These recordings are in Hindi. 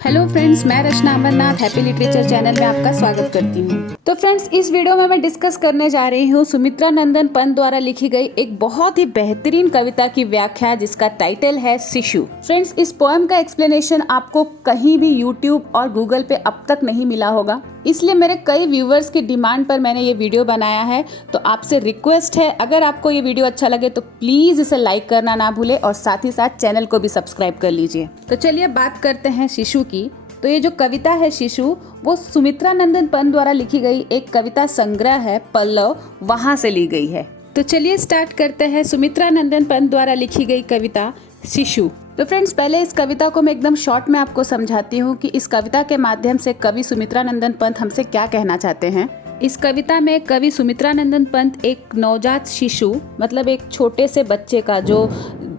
हेलो फ्रेंड्स, मैं रचना अमरनाथ हैप्पी लिटरेचर चैनल में आपका स्वागत करती हूँ। तो फ्रेंड्स, इस वीडियो में मैं डिस्कस करने जा रही हूँ सुमित्रा नंदन पंत द्वारा लिखी गई एक बहुत ही बेहतरीन कविता की व्याख्या जिसका टाइटल है शिशु। फ्रेंड्स, इस पोएम का एक्सप्लेनेशन आपको कहीं भी यूट्यूब और गूगल पे अब तक नहीं मिला होगा, इसलिए मेरे कई व्यूवर्स की डिमांड पर मैंने ये वीडियो बनाया है। तो आपसे रिक्वेस्ट है, अगर आपको ये वीडियो अच्छा लगे तो प्लीज़ इसे लाइक करना ना भूले और साथ ही साथ चैनल को भी सब्सक्राइब कर लीजिए। तो चलिए बात करते हैं शिशु की। तो ये जो कविता है शिशु, वो सुमित्रा नंदन पंत द्वारा लिखी गई एक कविता संग्रह है पल्लव, वहाँ से ली गई है। तो चलिए स्टार्ट करते हैं सुमित्रा नंदन पंत द्वारा लिखी गई कविता शिशु। तो फ्रेंड्स, पहले इस कविता को मैं एकदम शॉर्ट में आपको समझाती हूँ कि इस कविता के माध्यम से कवि सुमित्रा नंदन पंत हमसे क्या कहना चाहते हैं। इस कविता में कवि सुमित्रा नंदन पंत एक नवजात शिशु, मतलब एक छोटे से बच्चे का, जो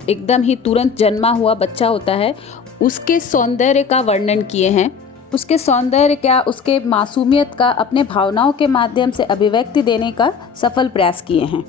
एकदम ही तुरंत जन्मा हुआ बच्चा होता है, उसके सौंदर्य का वर्णन किए हैं। उसके सौंदर्य का, उसके मासूमियत का अपने भावनाओं के माध्यम से अभिव्यक्ति देने का सफल प्रयास किए हैं।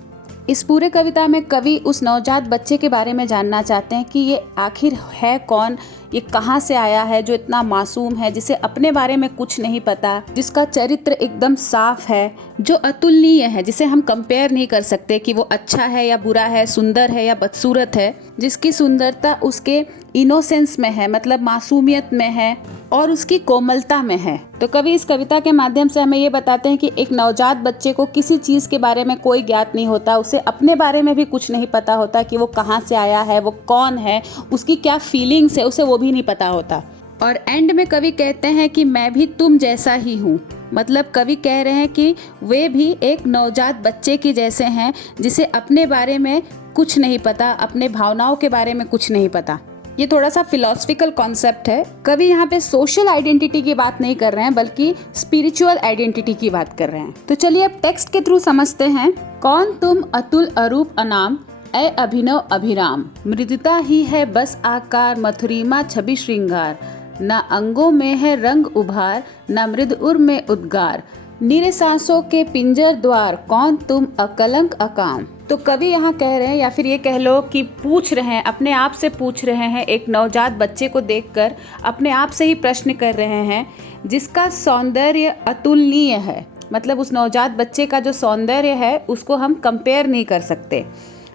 इस पूरे कविता में कवि उस नवजात बच्चे के बारे में जानना चाहते हैं कि ये आखिर है कौन, ये कहाँ से आया है, जो इतना मासूम है, जिसे अपने बारे में कुछ नहीं पता, जिसका चरित्र एकदम साफ है, जो अतुलनीय है, जिसे हम कंपेयर नहीं कर सकते कि वो अच्छा है या बुरा है, सुंदर है या बदसूरत है, जिसकी सुंदरता उसके इनोसेंस में है, मतलब मासूमियत में है, और उसकी कोमलता में है। तो कवि इस कविता के माध्यम से हमें ये बताते हैं कि एक नवजात बच्चे को किसी चीज़ के बारे में कोई ज्ञात नहीं होता, उसे अपने बारे में भी कुछ नहीं पता होता कि वो कहाँ से आया है, वो कौन है, उसकी क्या फीलिंग्स है, उसे वो भी नहीं पता होता। और एंड में कवि कहते हैं कि मैं भी तुम जैसा ही हूँ, मतलब कवि कह रहे हैं कि वे भी एक नवजात बच्चे के जैसे हैं, जिसे अपने बारे में कुछ नहीं पता, अपने भावनाओं के बारे में कुछ नहीं पता। ये थोड़ा सा फिलोसफिकल कॉन्सेप्ट है। कवि यहाँ पे सोशल आइडेंटिटी की बात नहीं कर रहे हैं, बल्कि स्पिरिचुअल आइडेंटिटी की बात कर रहे हैं। तो चलिए अब टेक्स्ट के थ्रू समझते हैं। कौन तुम अतुल अरूप अनाम, ए अभिनव अभिराम, मृदुता ही है बस आकार, मथुरिमा छवि श्रृंगार, न अंगों में है रंग उभार, न मृद उर में उद्गार, निरे सांसों के पिंजर द्वार, कौन तुम अकलंक अकाम। तो कवि यहाँ कह रहे हैं, या फिर ये कह लो कि पूछ रहे हैं, अपने आप से पूछ रहे हैं, एक नवजात बच्चे को देखकर अपने आप से ही प्रश्न कर रहे हैं, जिसका सौंदर्य अतुलनीय है, मतलब उस नवजात बच्चे का जो सौंदर्य है उसको हम कंपेयर नहीं कर सकते,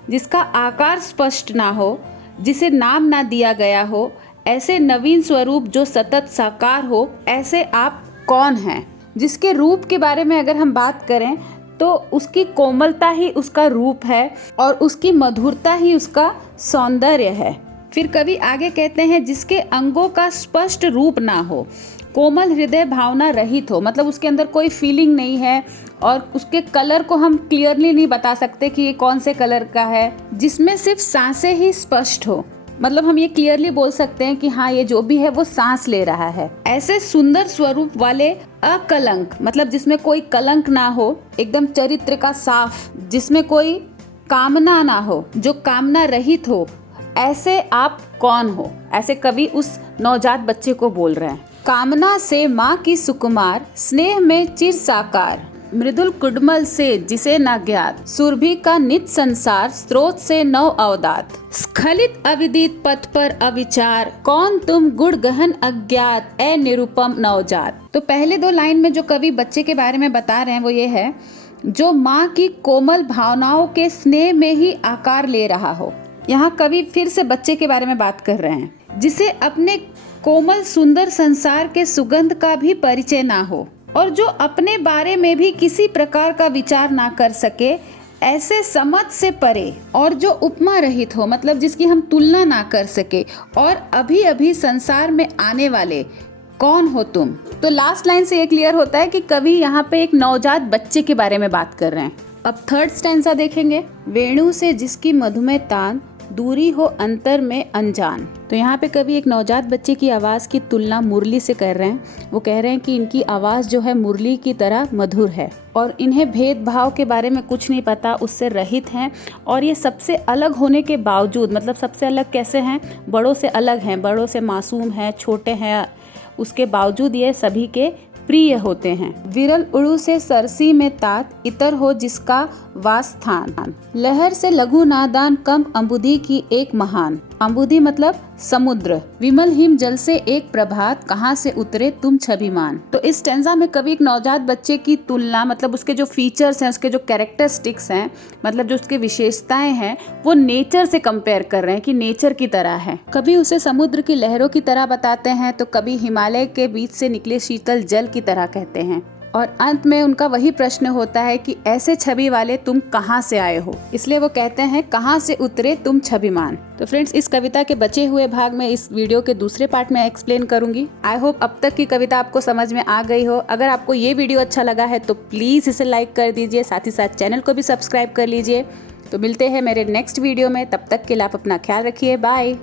जिसका आकार स्पष्ट ना हो, जिसे नाम ना दिया गया हो, ऐसे नवीन स्वरूप जो सतत साकार हो, ऐसे आप कौन हैं। जिसके रूप के बारे में अगर हम बात करें तो उसकी कोमलता ही उसका रूप है और उसकी मधुरता ही उसका सौंदर्य है। फिर कवि आगे कहते हैं जिसके अंगों का स्पष्ट रूप ना हो, कोमल हृदय भावना रहित हो, मतलब उसके अंदर कोई फीलिंग नहीं है और उसके कलर को हम क्लियरली नहीं बता सकते कि ये कौन से कलर का है, जिसमें सिर्फ सांसें ही स्पष्ट हो, मतलब हम ये क्लियरली बोल सकते हैं कि हाँ, ये जो भी है वो सांस ले रहा है। ऐसे सुंदर स्वरूप वाले अकलंक, मतलब जिसमें कोई कलंक ना हो, एकदम चरित्र का साफ, जिसमें कोई कामना ना हो, जो कामना रहित हो, ऐसे आप कौन हो। ऐसे कवि उस नवजात बच्चे को बोल रहे हैं। कामना से माँ की सुकुमार, स्नेह में चिर साकार, मृदुल कुडमल से जिसे न ज्ञात, सुरभि का नित संसार, स्रोत से नव अवदात, स्खलित अविदित पथ पर अविचार, कौन तुम गुण गहन अज्ञात, ए निरुपम नवजात। तो पहले दो लाइन में जो कवि बच्चे के बारे में बता रहे हैं वो ये है, जो माँ की कोमल भावनाओं के स्नेह में ही आकार ले रहा हो। यहाँ कवि फिर से बच्चे के बारे में बात कर रहे हैं, जिसे अपने कोमल सुंदर संसार के सुगंध का भी परिचय ना हो और जो अपने बारे में भी किसी प्रकार का विचार ना कर सके, ऐसे समझ से परे, और जो उपमा रहित हो, मतलब जिसकी हम तुलना ना कर सके, और अभी अभी संसार में आने वाले, कौन हो तुम। तो लास्ट लाइन से ये क्लियर होता है कि कवि यहाँ पे एक नवजात बच्चे के बारे में बात कर रहे हैं। अब थर्ड स्टैंजा देखेंगे। वेणु से जिसकी मधुमेह तान, दूरी हो अंतर में अनजान। तो यहाँ पे कवि एक नवजात बच्चे की आवाज़ की तुलना मुरली से कर रहे हैं। वो कह रहे हैं कि इनकी आवाज़ जो है मुरली की तरह मधुर है और इन्हें भेदभाव के बारे में कुछ नहीं पता, उससे रहित हैं, और ये सबसे अलग होने के बावजूद, मतलब सबसे अलग कैसे हैं, बड़ों से अलग हैं, बड़ों से मासूम हैं, छोटे हैं, उसके बावजूद ये सभी के प्रिय होते हैं। विरल उड़ू से सरसी में तात, इतर हो जिसका वास स्थान, लहर से लघु नादान, कम अम्बुदी की एक महान, अम्बुदी मतलब समुद्र। विमल हिम जल से एक प्रभात, कहाँ से उतरे तुम छविमान। तो इस स्टेंजा में कवि एक नवजात बच्चे की तुलना, मतलब उसके जो फीचर्स हैं, उसके जो कैरेक्टरिस्टिक्स हैं, मतलब जो उसके विशेषताएं हैं, वो नेचर से कंपेयर कर रहे हैं कि नेचर की तरह है। कभी उसे समुद्र की लहरों की तरह बताते हैं, तो कभी हिमालय के बीच से निकले शीतल जल की तरह कहते हैं। और अंत में उनका वही प्रश्न होता है कि ऐसे छवि वाले तुम कहाँ से आए हो, इसलिए वो कहते हैं कहाँ से उतरे तुम छविमान। तो फ्रेंड्स, इस कविता के बचे हुए भाग में इस वीडियो के दूसरे पार्ट में एक्सप्लेन करूंगी। आई होप अब तक की कविता आपको समझ में आ गई हो। अगर आपको ये वीडियो अच्छा लगा है तो प्लीज इसे लाइक कर दीजिए, साथ ही साथ चैनल को भी सब्सक्राइब कर लीजिए। तो मिलते हैं मेरे नेक्स्ट वीडियो में, तब तक के लिए आप अपना ख्याल रखिए। बाय।